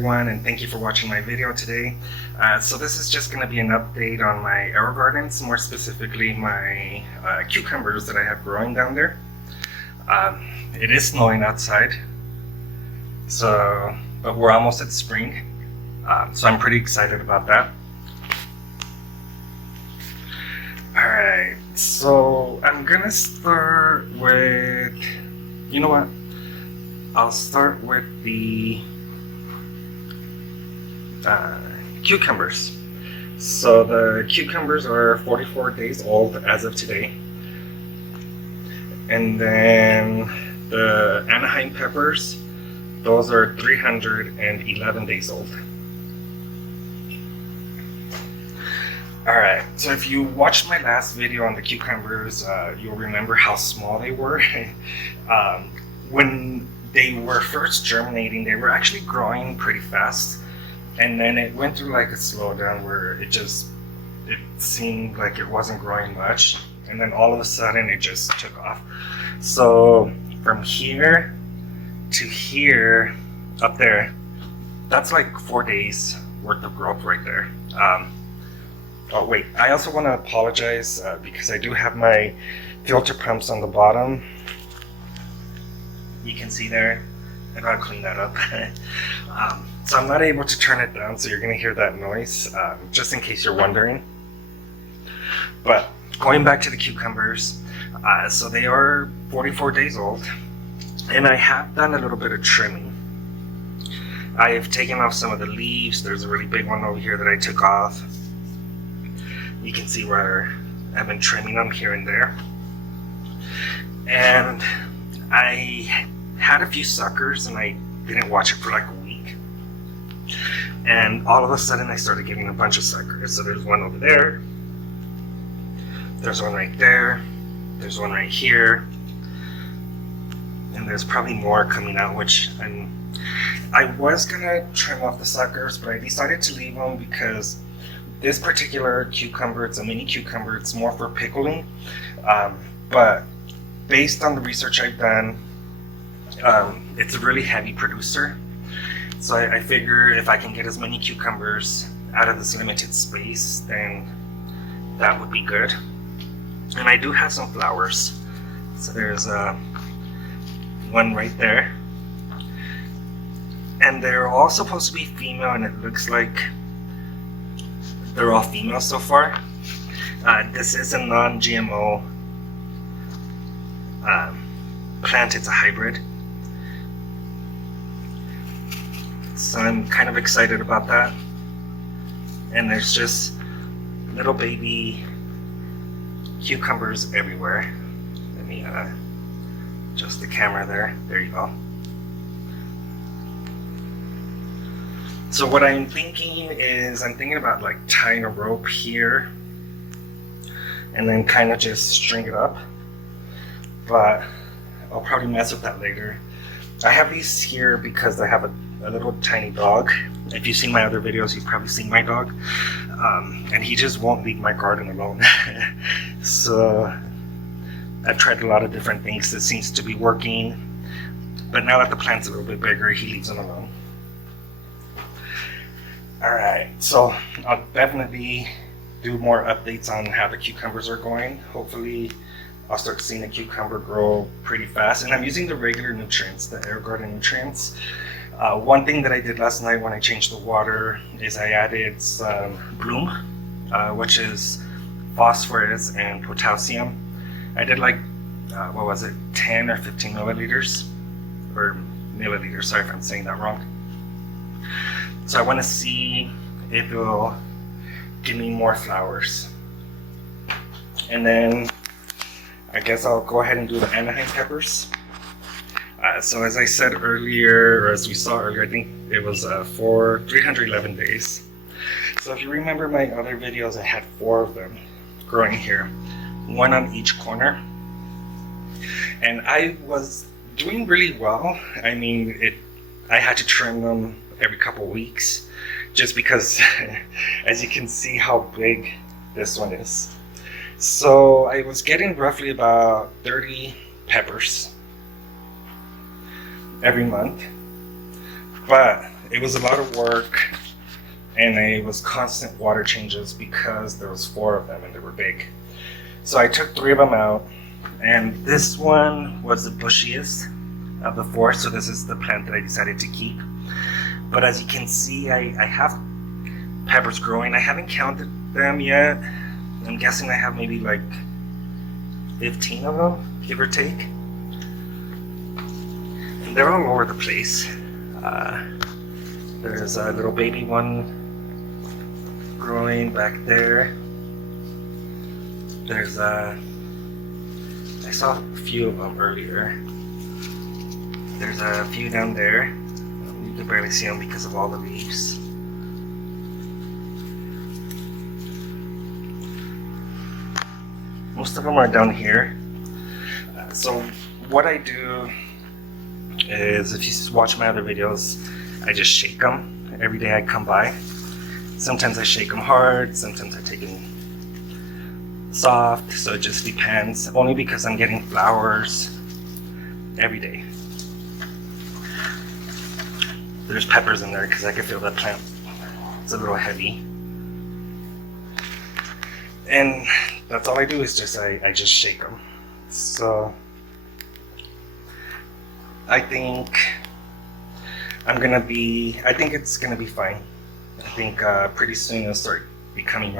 everyone, and thank you for watching my video today. So this is just going to be an update on my Aerogardens, more specifically my cucumbers that I have growing down there. It is snowing outside, but we're almost at spring, so I'm pretty excited about that. Alright, so I'm gonna start with, you know what, I'll start with the cucumbers. So the cucumbers are 44 days old as of today. And then the Anaheim peppers, those are 311 days old. Alright, so if you watched my last video on the cucumbers, you'll remember how small they were. When they were first germinating, they were actually growing pretty fast, and then it went through like a slowdown where it seemed like it wasn't growing much, and then all of a sudden it just took off. So from here to here, up there, that's like 4 days worth of growth right there. Oh wait, I also want to apologize because I do have my filter pumps on the bottom. You can see there. I gotta clean that up. So I'm not able to turn it down, so you're gonna hear that noise, just in case you're wondering. But going back to the cucumbers, so they are 44 days old, and I have done a little bit of trimming. I have taken off some of the leaves. There's a really big one over here that I took off. You can see where I've been trimming them here and there. And I had a few suckers and I didn't watch it for like a week. And all of a sudden I started getting a bunch of suckers. So there's one over there. There's one right there. There's one right here. And there's probably more coming out, which I was gonna trim off the suckers, but I decided to leave them because this particular cucumber, it's a mini cucumber, it's more for pickling. But based on the research I've done, it's a really heavy producer. So I figure if I can get as many cucumbers out of this limited space, then that would be good. And I do have some flowers. So there's one right there. And they're all supposed to be female, and it looks like they're all female so far. This is a non-GMO plant, it's a hybrid. So I'm kind of excited about that. And there's just little baby cucumbers everywhere. Let me adjust the camera there. There you go. So what I'm thinking is, I'm thinking about like tying a rope here and then kind of just string it up, but I'll probably mess with that later. I have these here because I have a little tiny dog. If you've seen my other videos, you've probably seen my dog, and he just won't leave my garden alone. So I've tried a lot of different things that seems to be working, but now that the plant's a little bit bigger, he leaves them alone. Alright, so I'll definitely do more updates on how the cucumbers are going. Hopefully I'll start seeing the cucumber grow pretty fast. And I'm using the regular nutrients, the Aerogarden nutrients. One thing that I did last night when I changed the water is I added some bloom, which is phosphorus and potassium. I did like, 10 or 15 milliliters? Or milliliters, sorry if I'm saying that wrong. So I want to see if it will give me more flowers. And then I guess I'll go ahead and do the Anaheim peppers. So as I said earlier, or as we saw earlier, I think it was for 311 days. So if you remember my other videos, I had 4 of them growing here, one on each corner. And I was doing really well. I mean, I had to trim them every couple weeks, just because as you can see how big this one is. So I was getting roughly about 30 peppers every month. But it was a lot of work, and it was constant water changes because there was 4 of them and they were big. So I took 3 of them out, and this one was the bushiest of the 4, so this is the plant that I decided to keep. But as you can see, I have peppers growing. I haven't counted them yet. I'm guessing I have maybe like 15 of them, give or take. And they're all over the place. There's a little baby one growing back there. There's I saw a few of them earlier. There's a few down there. You can barely see them because of all the leaves. Most of them are down here. So what I do is, if you watch my other videos, I just shake them every day I come by. Sometimes I shake them hard, sometimes I take them soft, so it just depends. Only because I'm getting flowers every day. There's peppers in there because I can feel that plant. It's a little heavy. And that's all I do is just I just shake them. So I think it's gonna be fine. I think pretty soon it'll start becoming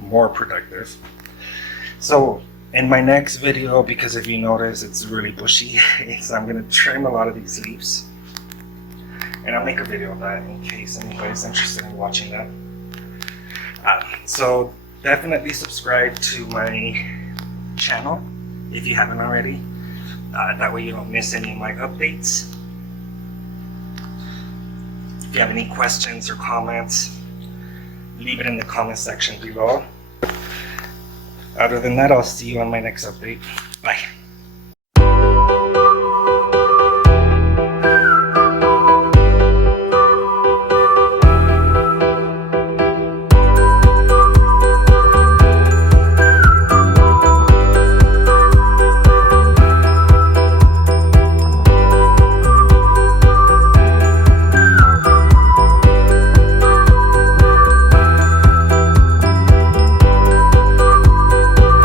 more productive. So in my next video, because if you notice it's really bushy, so I'm gonna trim a lot of these leaves, and I'll make a video of that in case anybody's interested in watching that. So definitely subscribe to my channel if you haven't already. That way you don't miss any of my updates. If you have any questions or comments, leave it in the comment section below. Other than that, I'll see you on my next update. Bye.